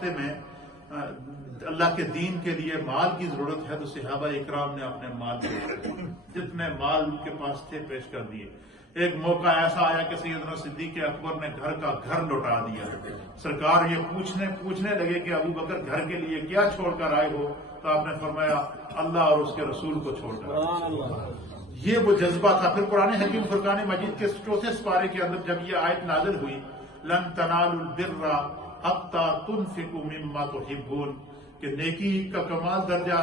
راستے میں اللہ کے دین کے لیے مال کی ضرورت ہے تو صحابہ اکرام نے اپنے مال جتنے مال ان کے پاس تھے پیش کر دیے. ایک موقع ایسا آیا کہ سیدنا صدیق اکبر نے گھر کا گھر لوٹا دیا. سرکار یہ پوچھنے لگے کہ ابو بکر گھر کے لیے کیا چھوڑ کر آئے ہو؟ تو آپ نے فرمایا اللہ اور اس کے رسول کو چھوڑ کر. یہ وہ جذبہ تھا. پھر قرآن حکیم فرقان مجید کے 4 سپارے کے اندر جب یہ آیت نازل ہوئی لن تنالوا البر حتی تنفقوا مما تحبون کہ نیکی کا کمال درجہ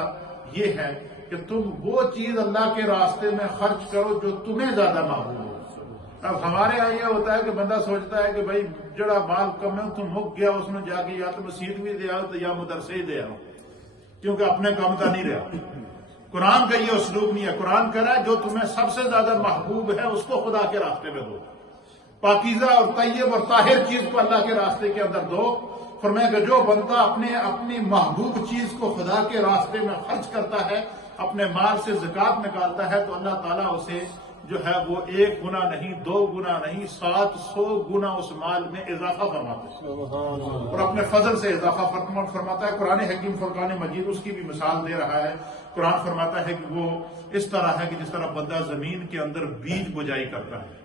یہ ہے کہ تم وہ چیز اللہ کے راستے میں خرچ کرو جو تمہیں زیادہ محبوب ہو. اب ہمارے یہاں یہ ہوتا ہے کہ بندہ سوچتا ہے کہ بھائی جڑا مال کم ہے تم مک گیا اس میں جا کے یا تو مسجد بھی دے آؤ تو یا مدرسے ہی دے آؤ کیونکہ اپنے کام کا نہیں رہا. قرآن کا یہ اسلوب نہیں ہے. قرآن کہہ رہا ہے جو تمہیں سب سے زیادہ محبوب ہے اس کو خدا کے راستے میں دو. پاکیزہ اور طیب اور طاہر چیز کو اللہ کے راستے کے اندر دو. فرمایا کہ جو بندہ اپنی محبوب چیز کو خدا کے راستے میں خرچ کرتا ہے اپنے مال سے زکوٰۃ نکالتا ہے تو اللہ تعالیٰ اسے جو ہے وہ 1 گنا نہیں 2 گنا نہیں 700 گنا اس مال میں اضافہ فرماتا ہے اور اپنے فضل سے اضافہ فرماتا ہے. قرآن حکیم فرقان مجید اس کی بھی مثال دے رہا ہے. قرآن فرماتا ہے کہ وہ اس طرح ہے کہ جس طرح بندہ زمین کے اندر بیج بجائی کرتا ہے.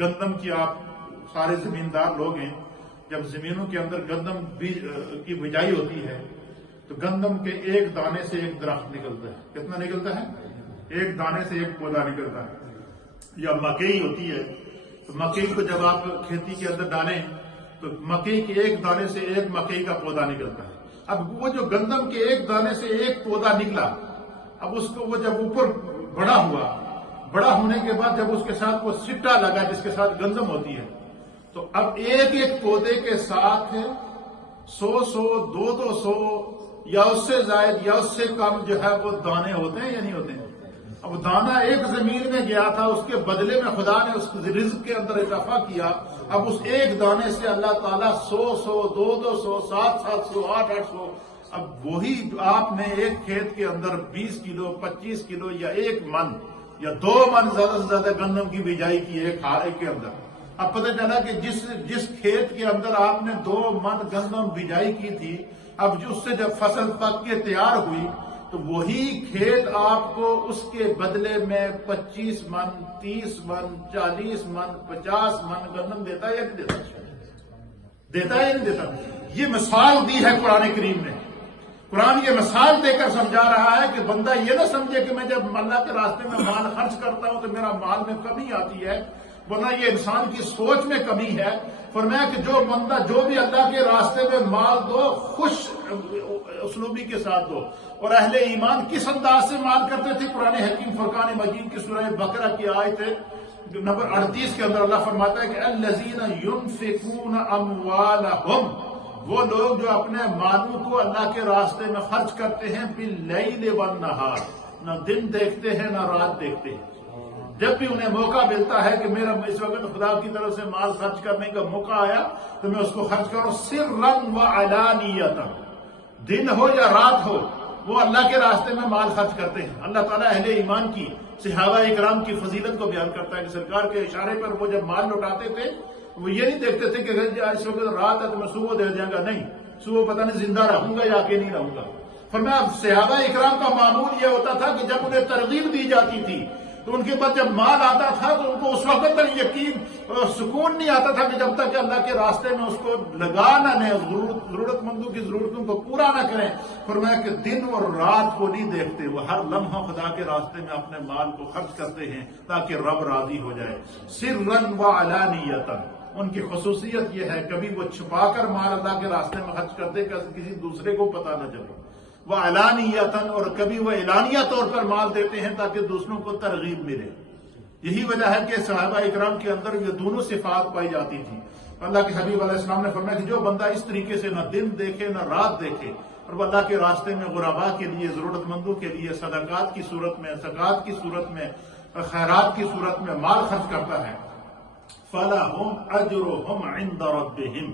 گندم کی آپ سارے زمیندار لوگ ہیں جب زمینوں کے اندر گندم بیج کی بجائی ہوتی ہے تو گندم کے ایک دانے سے ایک درخت نکلتا ہے. کتنا نکلتا ہے؟ ایک دانے سے ایک پودا نکلتا ہے. یا مکئی ہوتی ہے تو مکئی کو جب آپ کھیتی کے اندر ڈالیں تو مکئی کے ایک دانے سے ایک مکئی کا پودا نکلتا ہے. اب وہ جو گندم کے ایک دانے سے ایک پودا نکلا اب اس کو وہ جب اوپر بڑا ہونے کے بعد جب اس کے ساتھ وہ سٹا لگا جس کے ساتھ گندم ہوتی ہے تو اب ایک پودے کے ساتھ 100 200 یا اس سے زائد یا اس سے کم جو ہے وہ دانے ہوتے ہیں یا نہیں ہوتے ہیں. اب دانہ ایک زمین میں گیا تھا اس کے بدلے میں خدا نے اس رزق کے اندر اضافہ کیا. اب اس ایک دانے سے اللہ تعالیٰ 100 200 700 800 اب وہی آپ نے ایک کھیت کے اندر 20 کلو 25 کلو یا 1 من یا 2 من زیادہ سے زیادہ گندم کی بجائی کی ایک ہارے کے اندر. اب پتہ چلا کہ جس کھیت کے اندر آپ نے 2 من گندم بجائی کی تھی اب اس سے جب فصل پک کے تیار ہوئی تو وہی کھیت آپ کو اس کے بدلے میں 25 من 30 من 40 من 50 من گندم دیتا ہے یا نہیں دیتا ہے یا نہیں دیتا. یہ مثال دی ہے قرآن کریم نے. قرآن یہ مثال دے کر سمجھا رہا ہے کہ بندہ یہ نہ سمجھے کہ میں جب اللہ کے راستے میں مال خرچ کرتا ہوں تو میرا مال میں کمی آتی ہے ورنہ یہ انسان کی سوچ میں کمی ہے. فرمایا کہ جو بندہ جو بھی اللہ کے راستے میں مال دو خوش اسلوبی کے ساتھ دو. اور اہل ایمان کس انداز سے مال کرتے تھے؟ قرآن حکیم فرقان مجید کی سورہ بقرہ کی آیت نمبر 38 کے اندر اللہ فرماتا ہے کہ الذین ينفقون اموالهم وہ لوگ جو اپنے مالوں کو اللہ کے راستے میں خرچ کرتے ہیں باللیل والنہار نہ دن دیکھتے ہیں نہ رات دیکھتے ہیں. جب بھی انہیں موقع ملتا ہے کہ میرا اس وقت خدا کی طرف سے مال خرچ کرنے کا موقع آیا تو میں اس کو خرچ کروں. سرا وعلانیۃ دن ہو یا رات ہو وہ اللہ کے راستے میں مال خرچ کرتے ہیں. اللہ تعالیٰ اہل ایمان کی صحابہ اکرام کی فضیلت کو بیان کرتا ہے کہ سرکار کے اشارے پر وہ جب مال لوٹاتے تھے وہ یہ نہیں دیکھتے تھے کہ اس وقت رات ہے تو میں صبح دے دیا گا. نہیں صبح پتہ نہیں زندہ رہوں گا یا کہ نہیں رہوں گا. فرمایا صحابہ اکرام کا معمول یہ ہوتا تھا کہ جب انہیں ترغیب دی جاتی تھی تو ان کے بعد جب مال آتا تھا تو ان کو اس وقت تک یقین سکون نہیں آتا تھا کہ جب تک کہ اللہ کے راستے میں اس کو لگا نہ لیں ضرورت مندوں کی ضرورتوں کو پورا نہ کریں. فرمایا کہ دن اور رات کو نہیں دیکھتے وہ ہر لمحہ خدا کے راستے میں اپنے مال کو خرچ کرتے ہیں تاکہ رب راضی ہو جائے. سرا وعلانیۃ ان کی خصوصیت یہ ہے کبھی وہ چھپا کر مال اللہ کے راستے میں خرچ کرتے کہ کسی دوسرے کو پتہ نہ چلے. وہ علانیتاً اور کبھی وہ اعلانیہ طور پر مال دیتے ہیں تاکہ دوسروں کو ترغیب ملے. یہی وجہ ہے کہ صحابہ اکرام کے اندر یہ دونوں صفات پائی جاتی تھی. اللہ کے حبیب علیہ السلام نے فرمایا کہ جو بندہ اس طریقے سے نہ دن دیکھے نہ رات دیکھے اور وہ اللہ کے راستے میں غرباء کے لیے ضرورت مندوں کے لیے صدقات کی صورت میں زکوٰۃ کی صورت میں خیرات کی صورت میں مال خرچ کرتا ہے فَلَهُمْ أَجْرُهُمْ عِنْدَ رَبِّهِمْ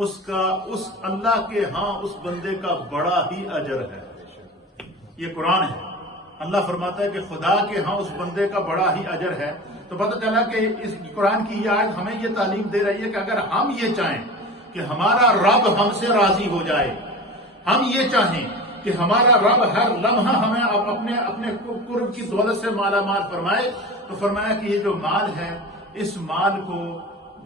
اس اللہ کے ہاں اس بندے کا بڑا ہی اجر ہے. یہ قرآن ہے. اللہ فرماتا ہے کہ خدا کے ہاں اس بندے کا بڑا ہی اجر ہے. تو پتہ چلا کہ اس قرآن کی یہ آیت ہمیں یہ تعلیم دے رہی ہے کہ اگر ہم یہ چاہیں کہ ہمارا رب ہم سے راضی ہو جائے، ہم یہ چاہیں کہ ہمارا رب ہر لمحہ ہمیں اپنے قرب کی دولت سے مالا مال فرمائے، تو فرمایا کہ یہ جو مال ہے اس مال کو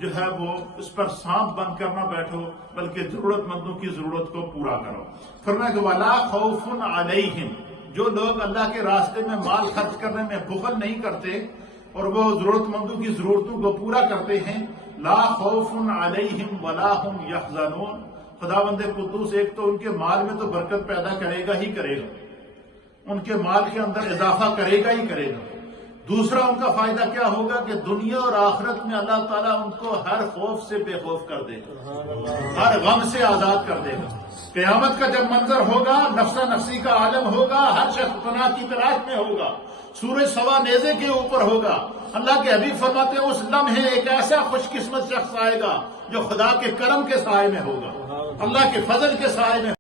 جو ہے وہ اس پر سانپ بند کرنا بیٹھو، بلکہ ضرورت مندوں کی ضرورت کو پورا کرو۔ فرمایا کہ وَلَا خَوْفٌ عَلَيْهِمْ، جو لوگ اللہ کے راستے میں مال خرچ کرنے میں بخل نہیں کرتے اور وہ ضرورت مندوں کی ضرورتوں کو پورا کرتے ہیں، لا خوف علیہم ولا ہم یحزنون، خداوند قدوس ایک تو ان کے مال میں تو برکت پیدا کرے گا ہی کرے گا، ان کے مال کے اندر اضافہ کرے گا ہی کرے گا۔ دوسرا ان کا فائدہ کیا ہوگا کہ دنیا اور آخرت میں اللہ تعالیٰ ان کو ہر خوف سے بے خوف کر دے گا، ہر غم سے آزاد کر دے گا۔ قیامت کا جب منظر ہوگا، نفسا نفسی کا عالم ہوگا، ہر شخص پناہ کی تلاش میں ہوگا، سورج سوا نیزے کے اوپر ہوگا، اللہ کے حبیب فرماتے ہیں اس لمحے ایک ایسا خوش قسمت شخص آئے گا جو خدا کے کرم کے سائے میں ہوگا، اللہ کے فضل کے سائے میں